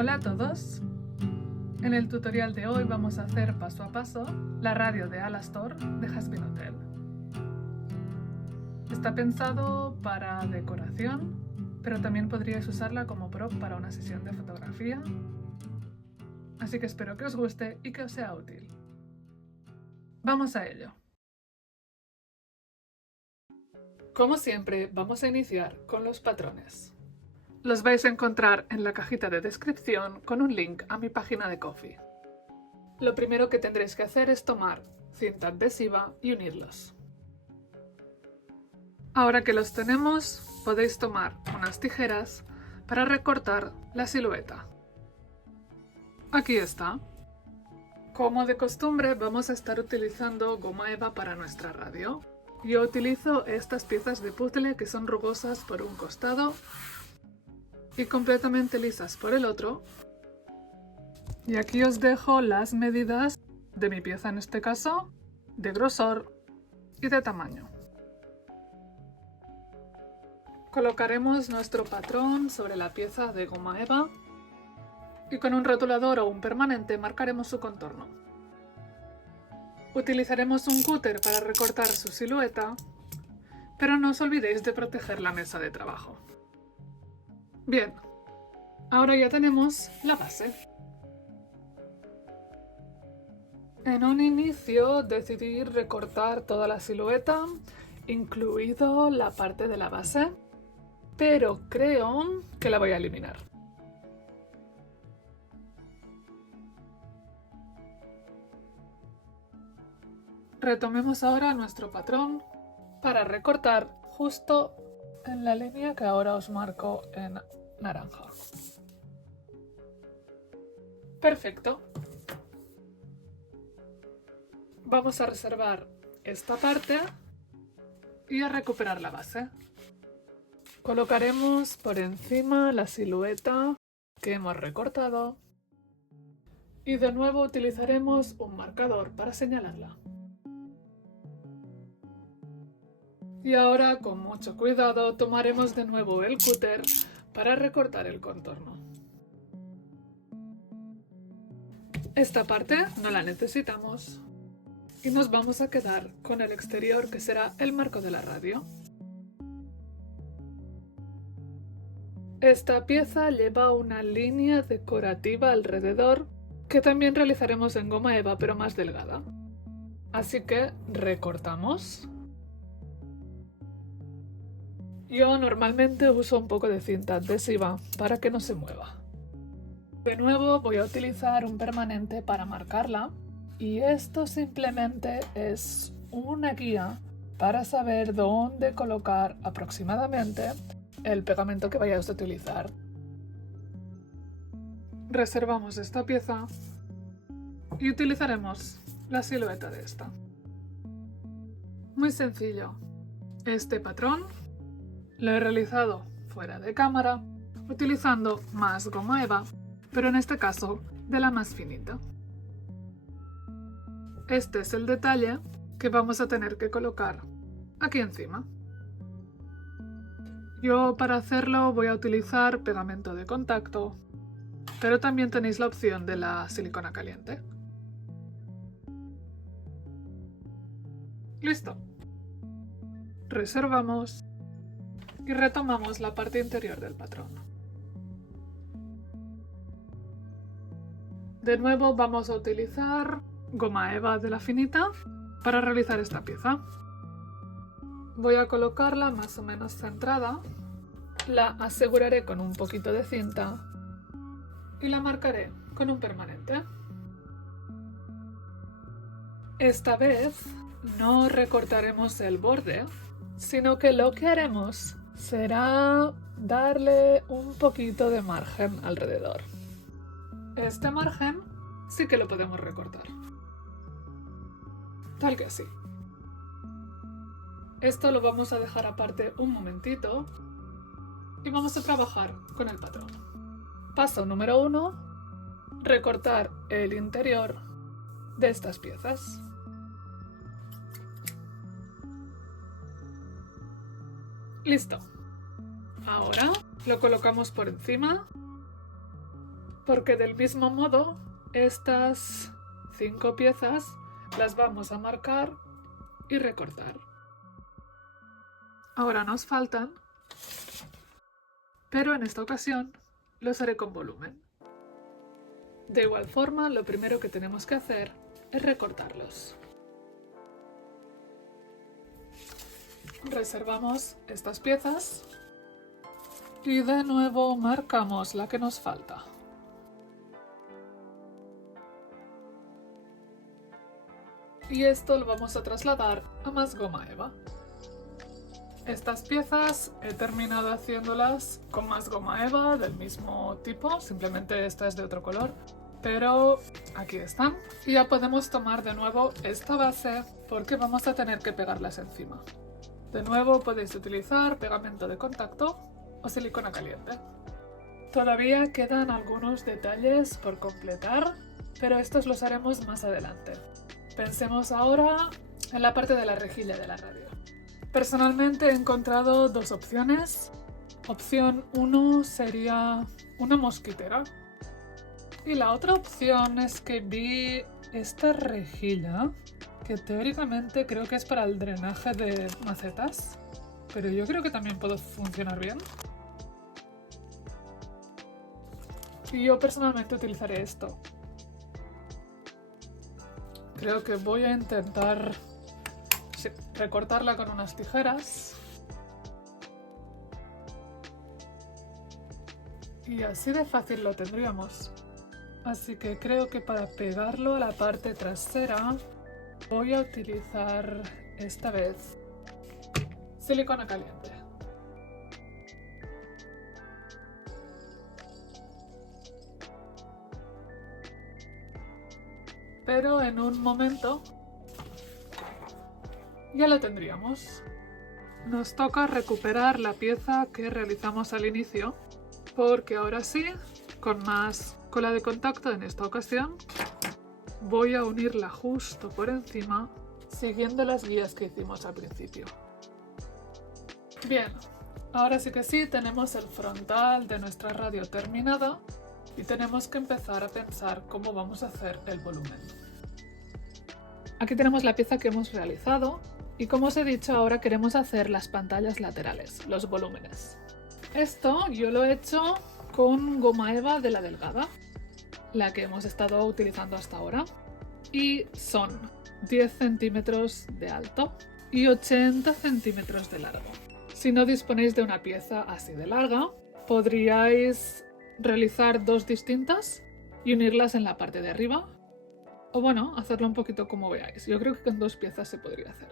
Hola a todos. En el tutorial de hoy vamos a hacer paso a paso la radio de Alastor de Hazbin Hotel. Está pensado para decoración, pero también podríais usarla como prop para una sesión de fotografía. Así que espero que os guste y que os sea útil. Vamos a ello. Como siempre, vamos a iniciar con los patrones. Los vais a encontrar en la cajita de descripción con un link a mi página de Ko-fi. Lo primero que tendréis que hacer es tomar cinta adhesiva y unirlos. Ahora que los tenemos, podéis tomar unas tijeras para recortar la silueta. Aquí está. Como de costumbre, vamos a estar utilizando goma eva para nuestra radio. Yo utilizo estas piezas de puzzle que son rugosas por un costado y completamente lisas por el otro. Y aquí os dejo las medidas de mi pieza en este caso, de grosor y de tamaño. Colocaremos nuestro patrón sobre la pieza de goma eva y con un rotulador o un permanente marcaremos su contorno. Utilizaremos un cúter para recortar su silueta, pero no os olvidéis de proteger la mesa de trabajo. Bien, ahora ya tenemos la base. En un inicio decidí recortar toda la silueta, incluido la parte de la base, pero creo que la voy a eliminar. Retomemos ahora nuestro patrón para recortar justo en la línea que ahora os marco en naranja. Perfecto. Vamos a reservar esta parte y a recuperar la base. Colocaremos por encima la silueta que hemos recortado y de nuevo utilizaremos un marcador para señalarla. Y ahora, con mucho cuidado, tomaremos de nuevo el cúter para recortar el contorno. Esta parte no la necesitamos y nos vamos a quedar con el exterior, que será el marco de la radio. Esta pieza lleva una línea decorativa alrededor que también realizaremos en goma eva, pero más delgada. Así que recortamos. Yo normalmente uso un poco de cinta adhesiva para que no se mueva. De nuevo voy a utilizar un permanente para marcarla y esto simplemente es una guía para saber dónde colocar aproximadamente el pegamento que vayáis a utilizar. Reservamos esta pieza y utilizaremos la silueta de esta. Muy sencillo. Este patrón lo he realizado fuera de cámara, utilizando más goma eva, pero en este caso de la más finita. Este es el detalle que vamos a tener que colocar aquí encima. Yo para hacerlo voy a utilizar pegamento de contacto, pero también tenéis la opción de la silicona caliente. Listo. Reservamos y retomamos la parte interior del patrón. De nuevo vamos a utilizar goma eva de la finita para realizar esta pieza. Voy a colocarla más o menos centrada, la aseguraré con un poquito de cinta y la marcaré con un permanente. Esta vez no recortaremos el borde, sino que lo que haremos será darle un poquito de margen alrededor. Este margen sí que lo podemos recortar. Tal que así. Esto lo vamos a dejar aparte un momentito y vamos a trabajar con el patrón. Paso número 1. Recortar el interior de estas piezas. Listo. Ahora lo colocamos por encima porque del mismo modo estas 5 piezas las vamos a marcar y recortar. Ahora nos faltan, pero en esta ocasión los haré con volumen. De igual forma, lo primero que tenemos que hacer es recortarlos. Reservamos estas piezas y de nuevo marcamos la que nos falta. Y esto lo vamos a trasladar a más goma eva. Estas piezas he terminado haciéndolas con más goma eva del mismo tipo, simplemente esta es de otro color, pero aquí están. Y ya podemos tomar de nuevo esta base porque vamos a tener que pegarlas encima. De nuevo podéis utilizar pegamento de contacto o silicona caliente. Todavía quedan algunos detalles por completar, pero estos los haremos más adelante. Pensemos ahora en la parte de la rejilla de la radio. Personalmente he encontrado dos opciones. Opción 1 sería una mosquitera. Y la otra opción es que vi esta rejilla, que teóricamente creo que es para el drenaje de macetas, pero yo creo que también puede funcionar bien. Y yo personalmente utilizaré esto. Creo que voy a intentar recortarla con unas tijeras. Y así de fácil lo tendríamos. Así que creo que para pegarlo a la parte trasera voy a utilizar esta vez silicona caliente. Pero en un momento ya lo tendríamos. Nos toca recuperar la pieza que realizamos al inicio, porque ahora sí, con más cola de contacto en esta ocasión, voy a unirla justo por encima, siguiendo las guías que hicimos al principio. Bien, ahora sí que sí, tenemos el frontal de nuestra radio terminado y tenemos que empezar a pensar cómo vamos a hacer el volumen. Aquí tenemos la pieza que hemos realizado y, como os he dicho, ahora queremos hacer las pantallas laterales, los volúmenes. Esto yo lo he hecho con goma eva de la delgada, la que hemos estado utilizando hasta ahora, y son 10 centímetros de alto y 80 centímetros de largo. Si no disponéis de una pieza así de larga, podríais realizar dos distintas y unirlas en la parte de arriba, o bueno, hacerlo un poquito como veáis. Yo creo que con dos piezas se podría hacer.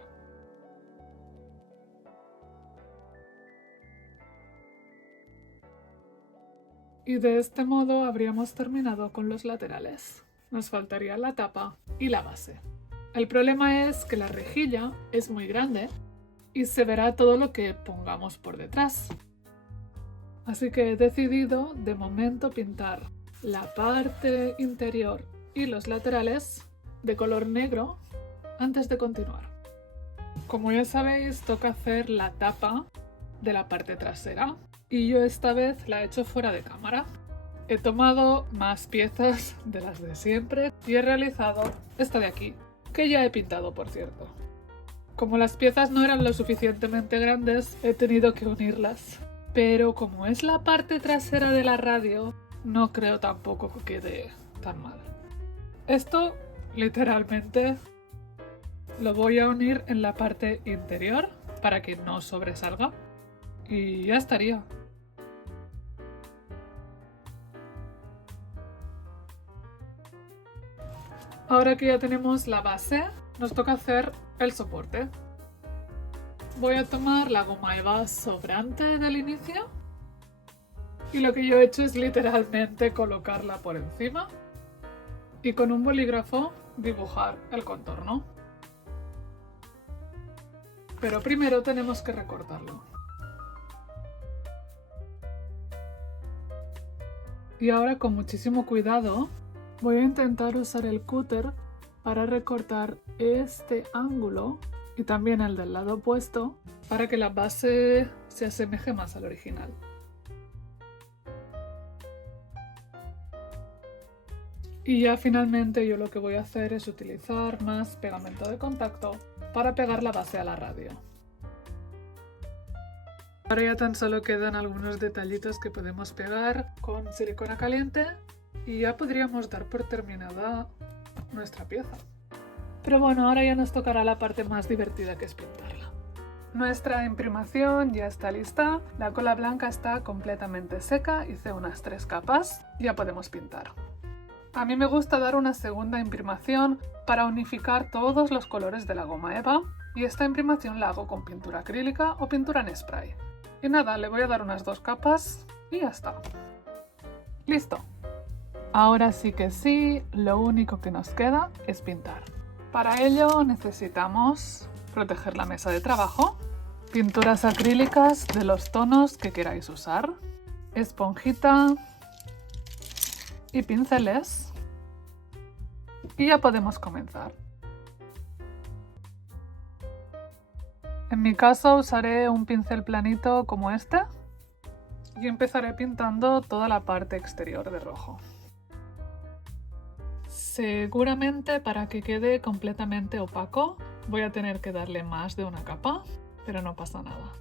Y de este modo habríamos terminado con los laterales. Nos faltaría la tapa y la base. El problema es que la rejilla es muy grande y se verá todo lo que pongamos por detrás. Así que he decidido de momento pintar la parte interior y los laterales de color negro antes de continuar. Como ya sabéis, toca hacer la tapa de la parte trasera y yo esta vez la he hecho fuera de cámara. He tomado más piezas de las de siempre y he realizado esta de aquí, que ya he pintado, por cierto. Como las piezas no eran lo suficientemente grandes, he tenido que unirlas. Pero como es la parte trasera de la radio, no creo tampoco que quede tan mal. Esto, literalmente, lo voy a unir en la parte interior para que no sobresalga. Y ya estaría. Ahora que ya tenemos la base, nos toca hacer el soporte. Voy a tomar la goma eva sobrante del inicio y lo que yo he hecho es literalmente colocarla por encima y con un bolígrafo dibujar el contorno. Pero primero tenemos que recortarlo. Y ahora, con muchísimo cuidado, voy a intentar usar el cúter para recortar este ángulo y también el del lado opuesto para que la base se asemeje más al original. Y ya finalmente yo lo que voy a hacer es utilizar más pegamento de contacto para pegar la base a la radio. Ahora ya tan solo quedan algunos detallitos que podemos pegar con silicona caliente y ya podríamos dar por terminada nuestra pieza. Pero bueno, ahora ya nos tocará la parte más divertida, que es pintarla. Nuestra imprimación ya está lista, la cola blanca está completamente seca, hice unas 3 capas, ya podemos pintar. A mí me gusta dar una segunda imprimación para unificar todos los colores de la goma eva, y esta imprimación la hago con pintura acrílica o pintura en spray. Y nada, le voy a dar unas 2 capas y ya está. ¡Listo! Ahora sí que sí, lo único que nos queda es pintar. Para ello necesitamos proteger la mesa de trabajo, pinturas acrílicas de los tonos que queráis usar, esponjita y pinceles. Y ya podemos comenzar. En mi caso usaré un pincel planito como este y empezaré pintando toda la parte exterior de rojo. Seguramente para que quede completamente opaco voy a tener que darle más de una capa, pero no pasa nada.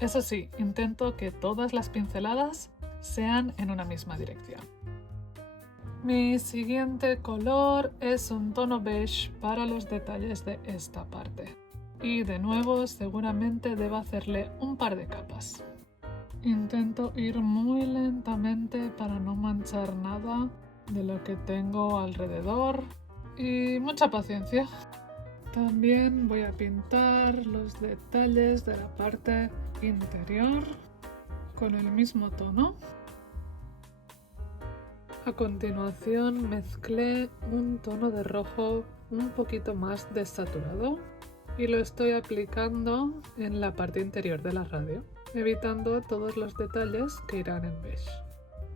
Eso sí, intento que todas las pinceladas sean en una misma dirección. Mi siguiente color es un tono beige para los detalles de esta parte. Y de nuevo seguramente debo hacerle un par de capas. Intento ir muy lentamente para no manchar nada de lo que tengo alrededor y mucha paciencia. También voy a pintar los detalles de la parte interior con el mismo tono. A continuación mezclé un tono de rojo un poquito más desaturado y lo estoy aplicando en la parte interior de la radio, evitando todos los detalles que irán en beige.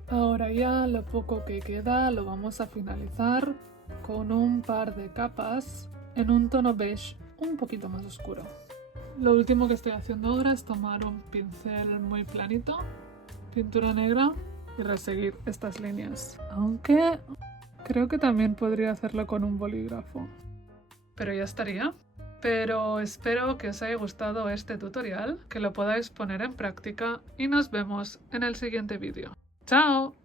Ahora ya lo poco que queda lo vamos a finalizar con un par de capas en un tono beige un poquito más oscuro. Lo último que estoy haciendo ahora es tomar un pincel muy planito, pintura negra, y reseguir estas líneas. Aunque creo que también podría hacerlo con un bolígrafo. Pero ya estaría. Pero espero que os haya gustado este tutorial, que lo podáis poner en práctica y nos vemos en el siguiente vídeo. ¡Chao!